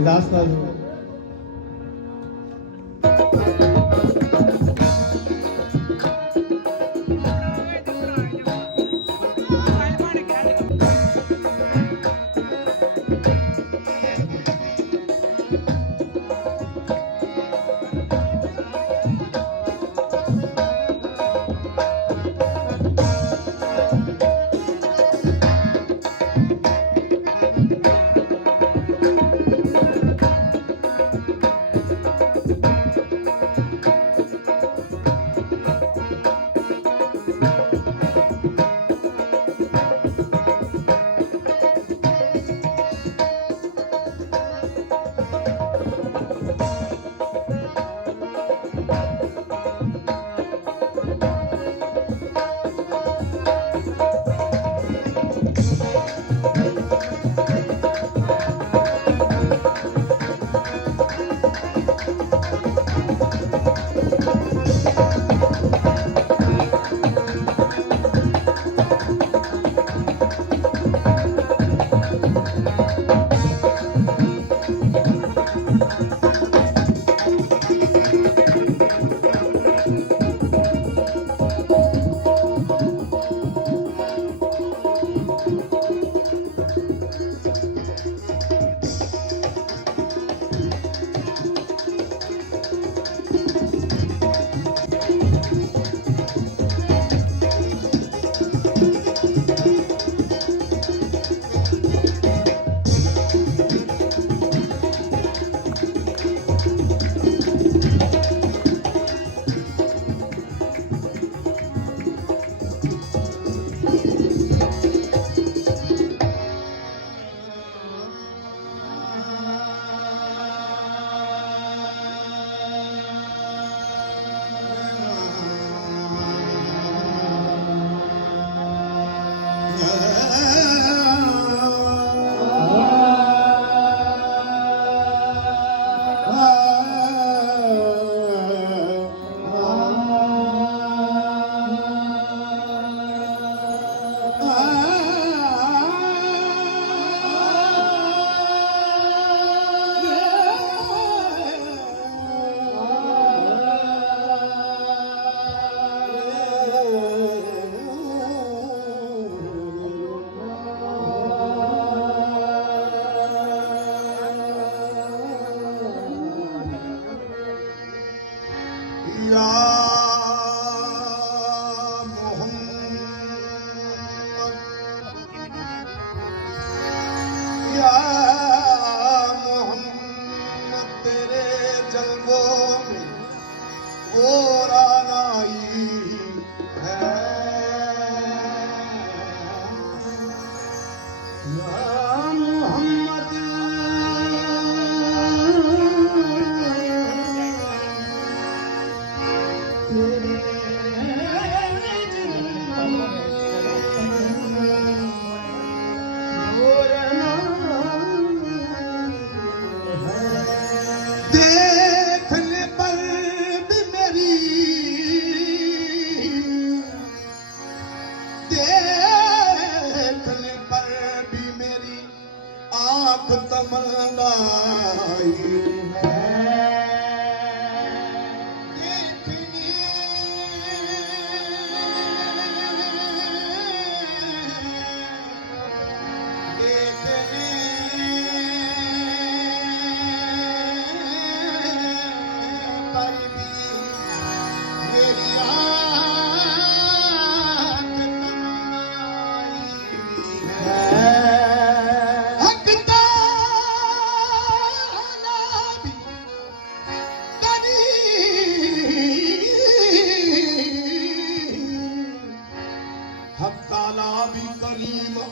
इजाजत नाज़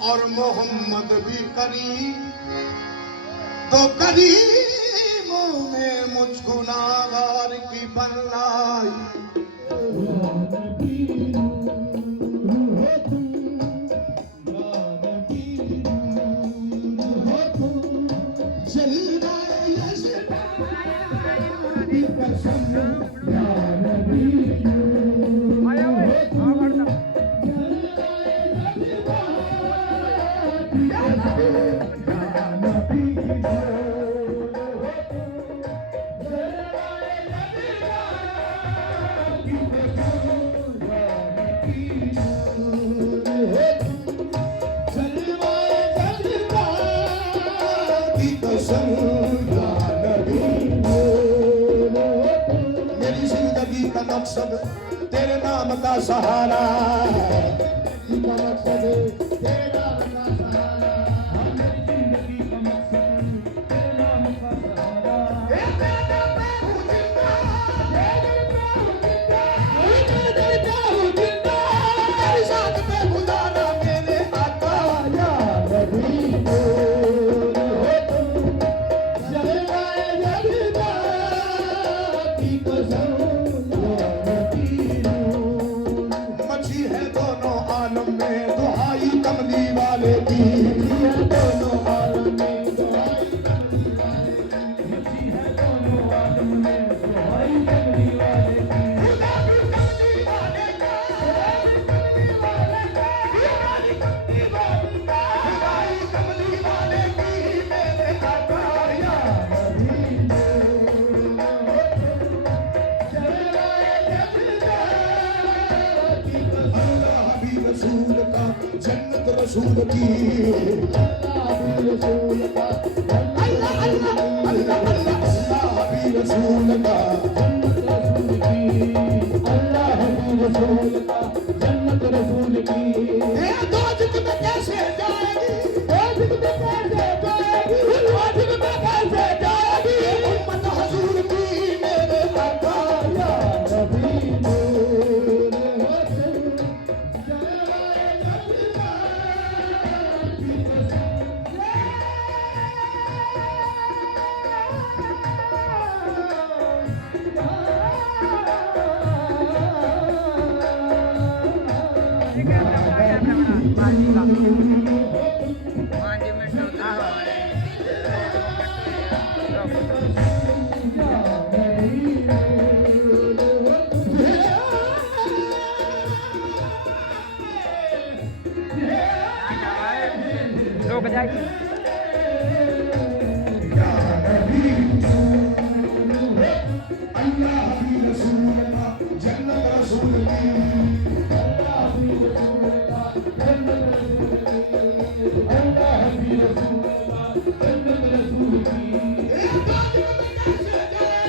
और मोहम्मद भी करीम, तो करीमों में मुझ गुनाहगार की भलाई। मकसद तेरे नाम का सहारा, जिंदगी का मकसद तेरे नाम का सहारा, मेरी जिंदगी का मकसद तेरे नाम का सहारा। तेरी साथ पे गुजारा मेरे आका या नबी नूर हो तुम, जलवाए जलवा की कसम या नबी नूर। मची है दोनों आलम में दुहाई कमली वाले की, ये दोनों आलम में दुआई कमली वाले की, मची है दोनों आलम में दुआई कमली वाले की। रसूल का जन्नत रसूल की, रसूल का अल्लाह अल्लाह अल्लाह अल्लाह हबी रसूल का जन्नत रसूल की, अल्लाह हबीब रसूल का जन्नत रसूल की। ये दोजख में कैसे जाएगी, दोजख में कैसे जाएगी, दोजख में कैसे जाएगी, उम्मत हजूर की मेरे आका या नबी नूर हो तुम, जलवाए जलवा की रुक जाए अल्लाह हबी रसूल का जन्नत रसूल की, अल्लाह हबीब रसूल का जन्नत रसूल की, अल्लाह हबीब रसूल का जन्नत रसूल की। ये दोजख में कैसे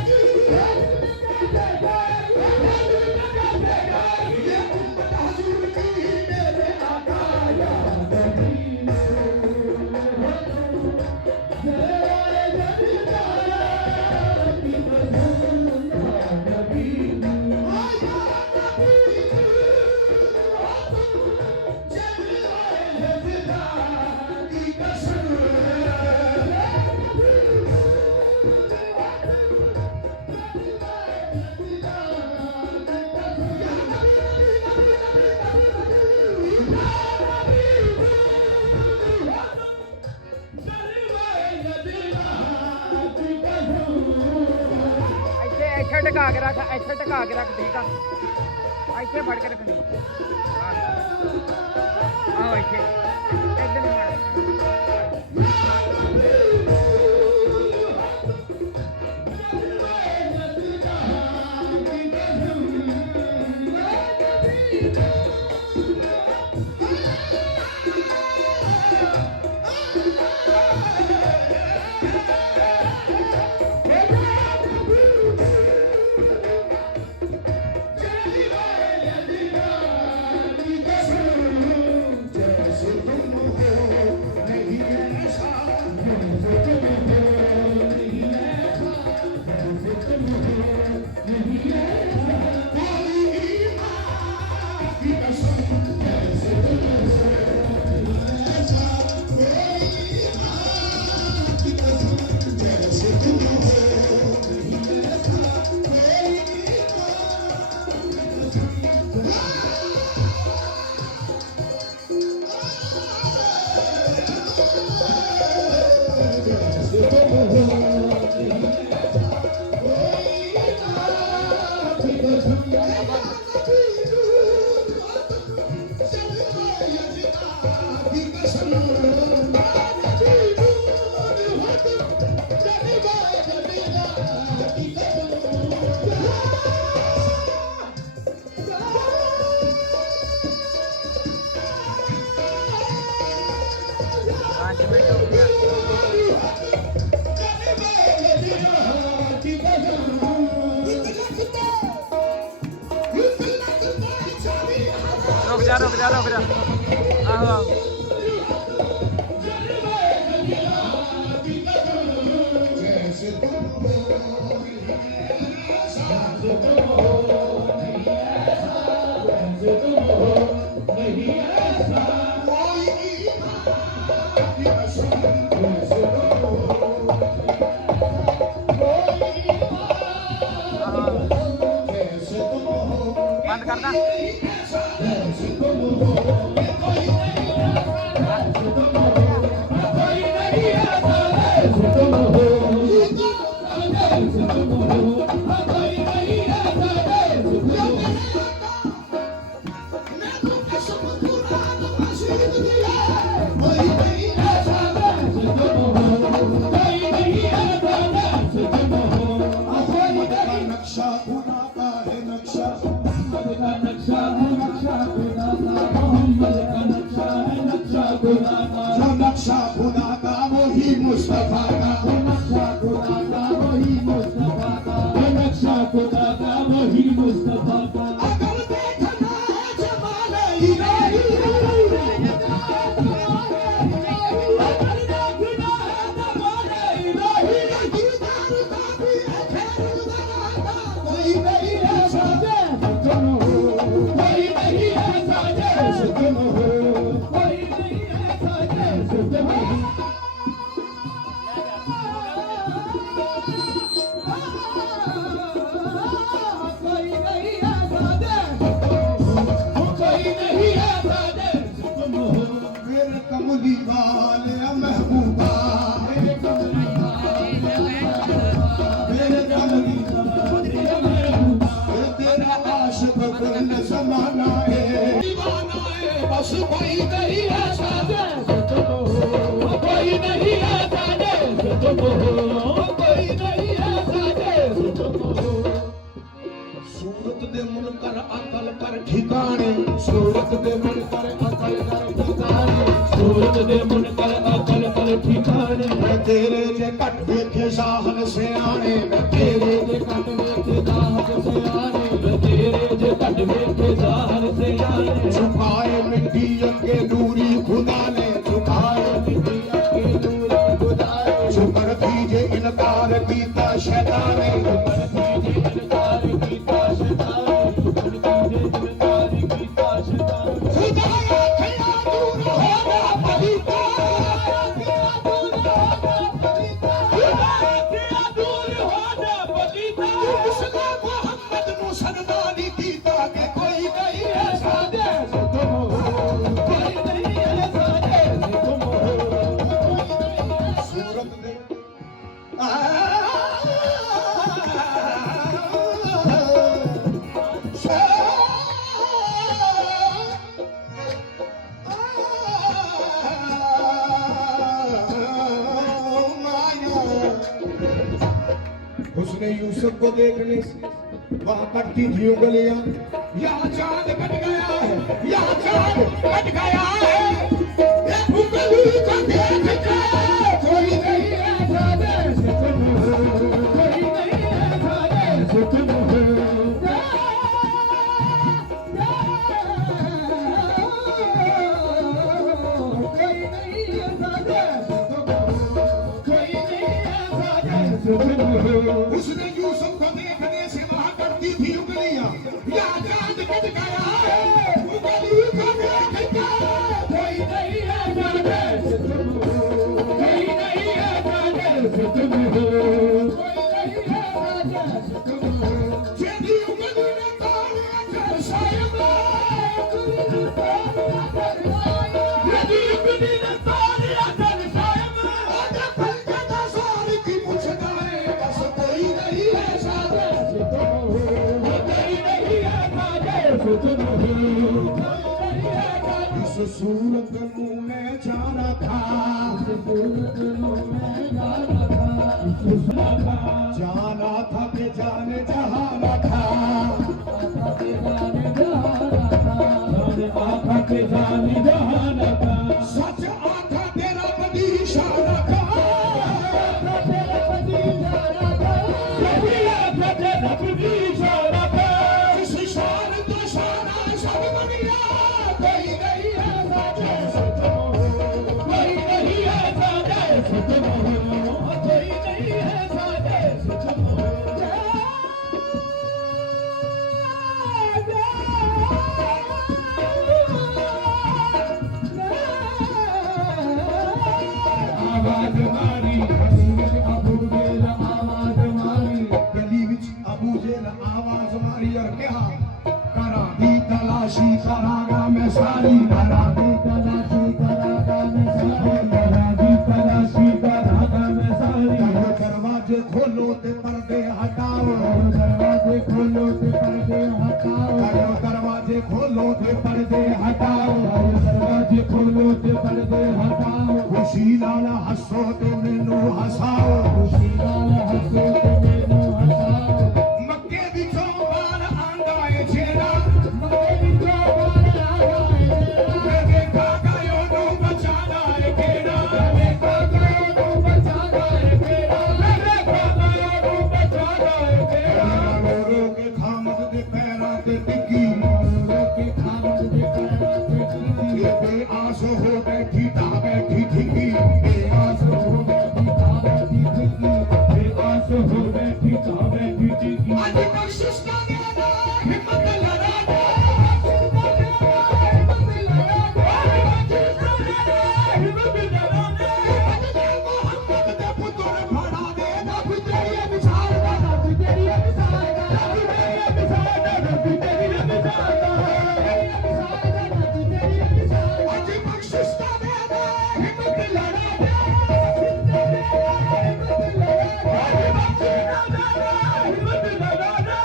जाएगी, ये उम्मत हजूर की मेरे आका या नबी नूर हो तुम, जलवाए जलवा की कसम या नबी नूर। ਇੱਥੇ ਟਕਾ ਕੇ ਰੱਖ, ਇੱਥੇ ਟਕਾ ਕੇ ਰੱਖ, ਠੀਕ ਆ, ਇੱਥੇ ਫੜ ਕੇ ਰੱਖਣੀ, ਆਹੋ ਇੱਥੇ ਇੱਧਰ ਨਹੀਂ ਫੜ। जैसे तुम हो फिर लो फिर आहो आहो जैसे तुम हो जैसे तुम हो जैसे तुम हो नहीं ऐसा कोई जैसे तुम हो जैसे तुम हो बंद करना जैसे तुम हो कोई नहीं जैसे तुम हो कोई नहीं ऐसा जैसे तुम हो जैसे तुम हो कोई नहीं ऐसा जैसे तुम हो मैं तो कसम खुदा का मशीद दिया कोई नहीं ऐसा जैसे तुम हो कोई नहीं ऐसा जैसे तुम हो कोई नहीं नक्शा खुदा का है नक्शा मोहम्मद का नक्शा है नक्शा खुदा का मोहम्मद का नक्शा है नक्शा खुदा का जो नक्शा खुदा का वही मुस्तफा का नक्शा खुदा का वही मुस्तफा का नक्शा खुदा का वही मुस्तफा का अगर देखना है जमाल इलाही अगर देखना है जमाल इलाही दीदार का भी है खैर का कोई नहीं ऐसा जैसे तुम हो कोई नहीं ऐसा जैसे तुम हो कोई नहीं ऐसा जैसे तुम हो कोई नहीं ऐसा जैसे कोई नहीं ऐसा जैसे तुम हो मेरे कमली वाले महबूबा मेरे कमली वाले महबूबा तेरा आशिक कुल ज़माना है दीवाना है बस कोई नहीं ऐसा जैसे तुम हो कोई नहीं ऐसा जैसे तुम हो कोई नहीं ऐसा जैसे तुम हो सूरत दे मुनकर अकल कर ठिकाने सूरत दे मुनकर अकल कर ठिकाने सूरत दे मुनकर अकल कर ठिकाने मैं तेरे जे कट देखे साहन से आने मैं तेरे जे कट देखे साहन से आने मैं तेरे जे कट देखे साहन से आने झुकाए मिट्टी के दूरी खुदा ने झुकाए मिट्टी के दूरी खुदा ने झुकर दीजे इनकार कीता शैतान ने झुकर दीजे इनकार कीता शैतान खुदाया खया दूर होगा पवित्र खया दूर होगा पवित्र मुस्लिम मोहम्मद मुसलमानी कीता के कोई नहीं ऐसा जैसे तुम हो कोई नहीं ऐसा जैसे तुम हो सूरत दे उसने यूसुफ को देखने से वहां कटती थी उंगलियां यहाँ चांद कट गया है यहाँ चांद कट गया है ये उंगली को देख के कोई नहीं ऐसा जैसे तुम हो कोई नहीं ऐसा जैसे तुम हो कोई नहीं ऐसा जैसे तुम हो कोई नहीं ऐसा जैसे तुम हो उसने यूसुफ को देखने से वहां करती थी उंगलियां यहाँ चांद कट गया है उंगली को देख के कोई नहीं ऐसा जैसे तुम हो कोई नहीं ऐसा जैसे तुम हो कोई नहीं ऐसा जैसे तुम हो जेदी उंगली ने तालियां दर्शाया जेदी उंगली ने तालियां दर्शाया आजा फलके दा सारी की पूछदा है बस कोई नहीं ऐसा जैसे तुम हो कोई नहीं ऐसा जैसे तुम हो इस सूरत में मैं जाना था सूरत में मैं जाना था जाना था कि जाने जहाना था आखा के जाने जहाना था सच आखा तेरा बड़ी इशारा था तेरा बड़ी इशारा था सभी आखा तेरा बड़ी इशारा था इस इशारे तो इशारा सब दुनिया कोई दरवाजे खोलो ते पर्दे हटाओ दरवाजे खोलो ते पर्दे हटाओ आयो दरवाजे खोलो ते पर्दे हटाओ दरवाजे खोलो ते पर्दे हटाओ खुशी नाल हसो ते मैनू हसाओ खुशी नाल हसो ते मैनू हसाओ मक्के विचों बाल आंदा है जेड़ा मक्के विचों बाल आंदा है जेड़ा मैं देखा गयो नू बचाना है केड़ा मैं देखा गयो नू बचाना है केड़ा मैं देखा गयो नू बचाना है केड़ा रो रो के खामद दे पैरां ते टिकी रो के खामद दे पैरां ते टिकी ये बेआस हो बैठी ता बैठी ठिकी बेआस हो बैठी ता बैठी टिकी बेआस हो बैठी ता बैठी टिकी आज बख्शिश का देना हिम्मत लड़ा दे हिम्मत लगा दे मोहम्मद दे पुत्र फड़ा दे रब तेरी मिसाल दा रब तेरी मिसाल दा रब तेरी मिसाल दा रब तेरी मिसाल दा रब तेरी मिसाल दा आज बख्शिश का देना हिम्मत लड़ा दे हिम्मत लगा दे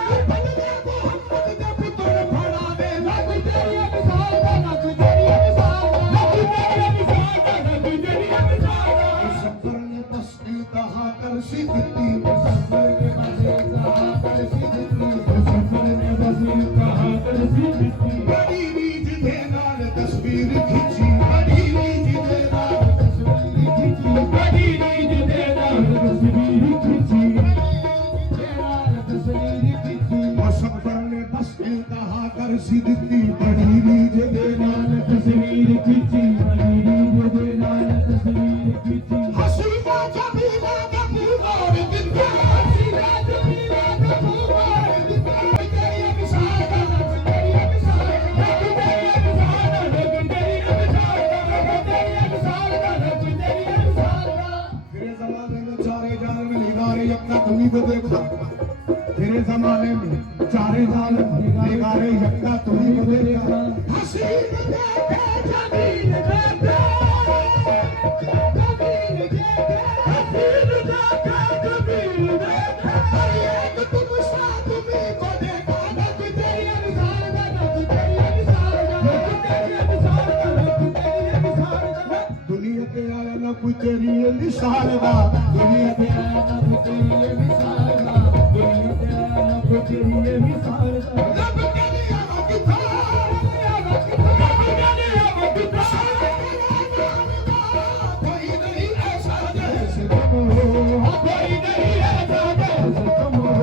मोहम्मद दे पुत्र फड़ा दे रब तेरी मिसाल दा रब तेरी मिसाल दा रब तेरी मिसाल दा रब तेरी मिसाल दा सफर ने बस इंतहा कर सी दिती सफर ने बस इंतहा कर सी दिती सफर ने बस इंतहा कर सी दिती बड़ी रीत दे नाल तस्वीर खिंची बड़ी रीत दे नाल तस्वीर खिंची बड़ी रीत दे नाल तस्वीर खिंची दे नाल तस्वीर खिंची और सफर ने बस इंतहा कर सी दिती बड़ी रीत दे नाल तस्वीर खिंची बड़ी रीत दे नाल तस्वीर खिंची हसीना जमीला गफूर दिता हसीना जमीला गफूर दिता तेरी मिसाल दा रब तेरी मिसाल दा रब तेरी मिसाल दा रब तेरी मिसाल दा रब तेरी मिसाल दा तेरे जमाने में चारे जाल में निगारे यक्का तुम्ही को देखा तेरे जमाने में चारे जाल निगारे यक्का तुम्ही को देखा हसीन देखे जमीन देखे जमीन देखे हसीन देखे जमीन देखे हर एक तुम साथ में को देखा रब तेरी मिसाल दा रब तेरी मिसाल दा रब तेरी मिसाल दा रब तेरी मिसाल दा दुनिया के आया ना कोई तेरी ये मिसाल दा दुनिया पे आया ना कोई तेरी ये मिसाल दा दुनिया पे आया ना कोई तेरी ये मिसाल दा रब के लिए किथा कोई नहीं ऐसा जैसे तुम हो कोई नहीं ऐसा जैसे तुम हो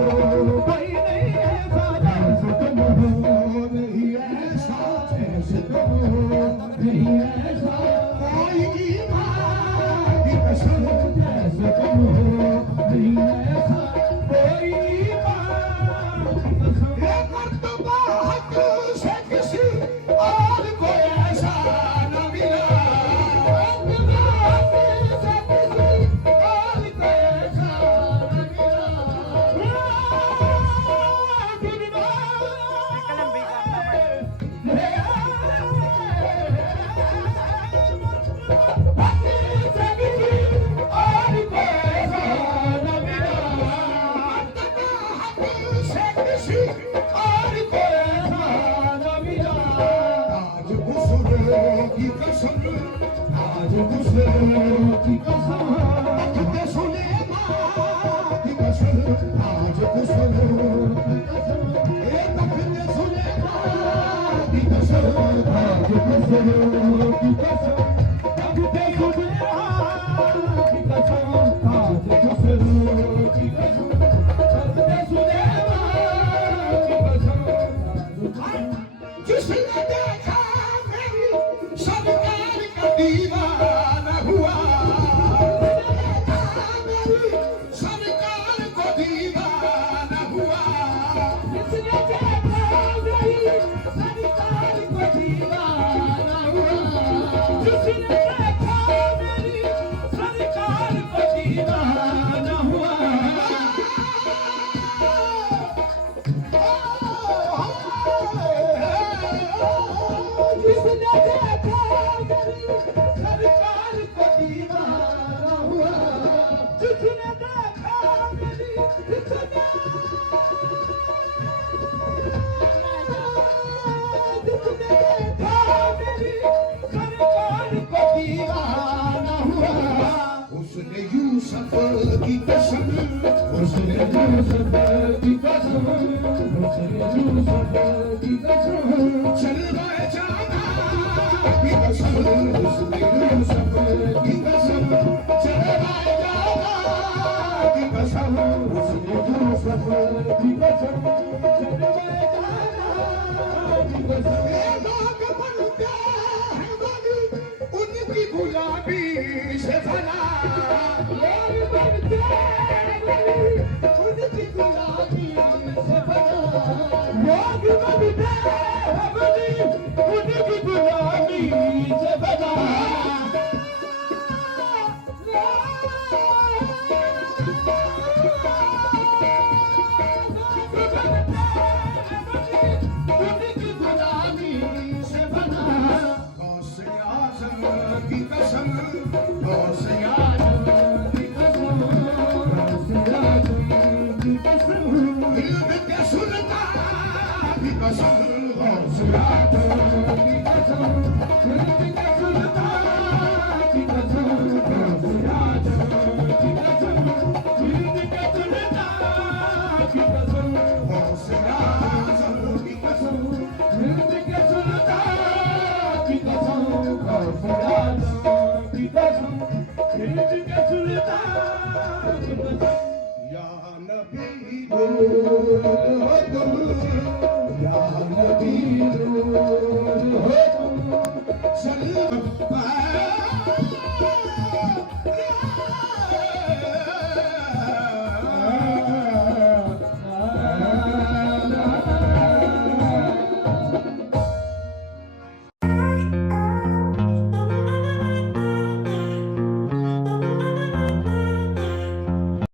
कोई नहीं ऐसा जैसे तुम हो नहीं ऐसा जैसे तुम हो नहीं ऐसा कोई ईमान की कसम जैसे तुम हो नहीं ऐसा कोई ईमान की कसम ये मर्तबा हक से किसी और को ऐसा न मिला आज गुस्से की कसम आज गुस्से की कसम ते सुने मां की कसम आज गुस्से की कसम ए तखते सुने मां की कसम आज गुस्से की कसम तखते सुने मां की कसम आज गुस्से की कसम तखते सुने मां की कसम जिसने देखा मेरी सरकार का दीवाना हुआ मेरी सरकार को दीवाना हुआ जिसने देखा मेरी सरकार को दीवाना हुआ जिसने सरकार को दीवाना हुआ उसने यूसुफ की कसम उसने यूसुफ की कसम उसने यूसुफ की कसम चल गए जाना की कसम उसने यूसुफ की कसम चल गए जाना की कसम उसने यूसुफ की कसम चल गए जाना की कसम ये लोग बनते हैं बनी उनकी गुलाबी से भला लोग बनते हैं उनकी गुलामी से बना लोग बनते हैं उनकी गुलामी से बना उनकी गुलामी से बना गौसे आज़म की कसम गौसे की कसम की कसम इल्म के सुल्तान की कसम गौसे की कसम की सुल्तान की कसम की कसम के सुल्तान की कसम गौसे आज़म की कसम के सुल्तान की कसम की कसम